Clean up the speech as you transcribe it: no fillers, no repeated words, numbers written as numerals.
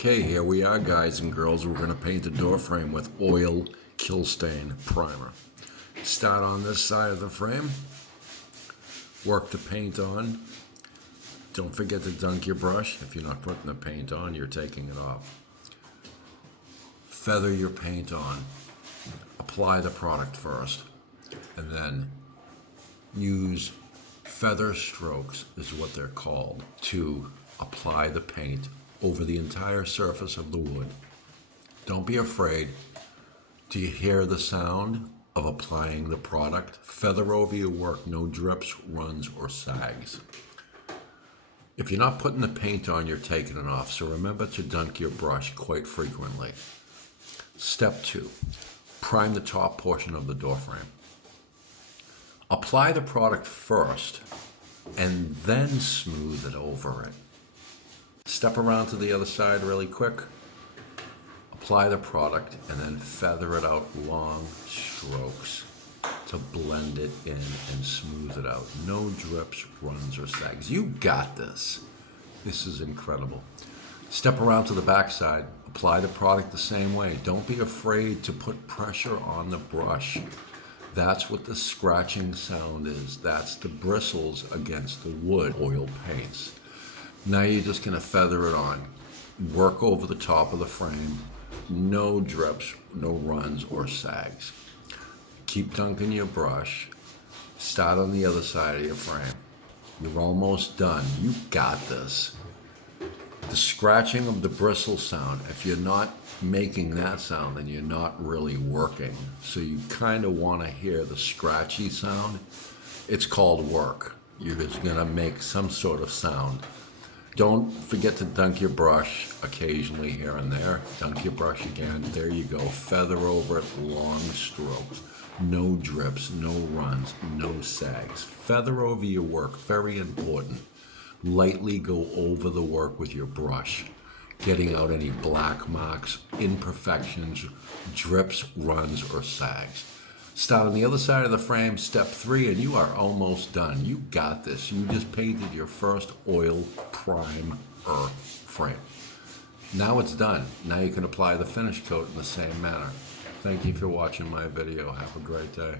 Okay, here we are, guys and girls. We're going to paint the door frame with oil kill stain primer. Start on this side of the frame. Work the paint on. Don't forget to dunk your brush. If you're not putting the paint on, you're taking it off. Feather your paint on. Apply the product first. And then use feather strokes, is what they're called, to apply the paint over the entire surface of the wood. Don't be afraid. Do you hear the sound of applying the product? Feather over your work, no drips, runs, or sags. If you're not putting the paint on, you're taking it off, so remember to dunk your brush quite frequently. Step 2, prime the top portion of the door frame. Apply the product first and then smooth it over it. Step around to the other side really quick. Apply the product and then feather it out long strokes to blend it in and smooth it out. No drips, runs, or sags. You got this. This is incredible. Step around to the back side. Apply the product the same way. Don't be afraid to put pressure on the brush. That's what the scratching sound is. That's the bristles against the wood oil paints. Now you're just going to feather it on. Work over the top of the frame. No drips, no runs or sags. Keep dunking your brush. Start on the other side of your frame. You're almost done. You got this. The scratching of the bristle sound, if you're not making that sound, then you're not really working. So you kind of want to hear the scratchy sound. It's called work. You're just going to make some sort of sound. Don't forget to dunk your brush occasionally here and there. Dunk your brush again. There you go. Feather over it, long strokes. No drips, no runs, no sags. Feather over your work, very important. Lightly go over the work with your brush, getting out any black marks, imperfections, drips, runs, or sags. Start on the other side of the frame, step 3, and you are almost done. You got this. You just painted your first oil primer frame. Now it's done. Now you can apply the finish coat in the same manner. Thank you for watching my video. Have a great day.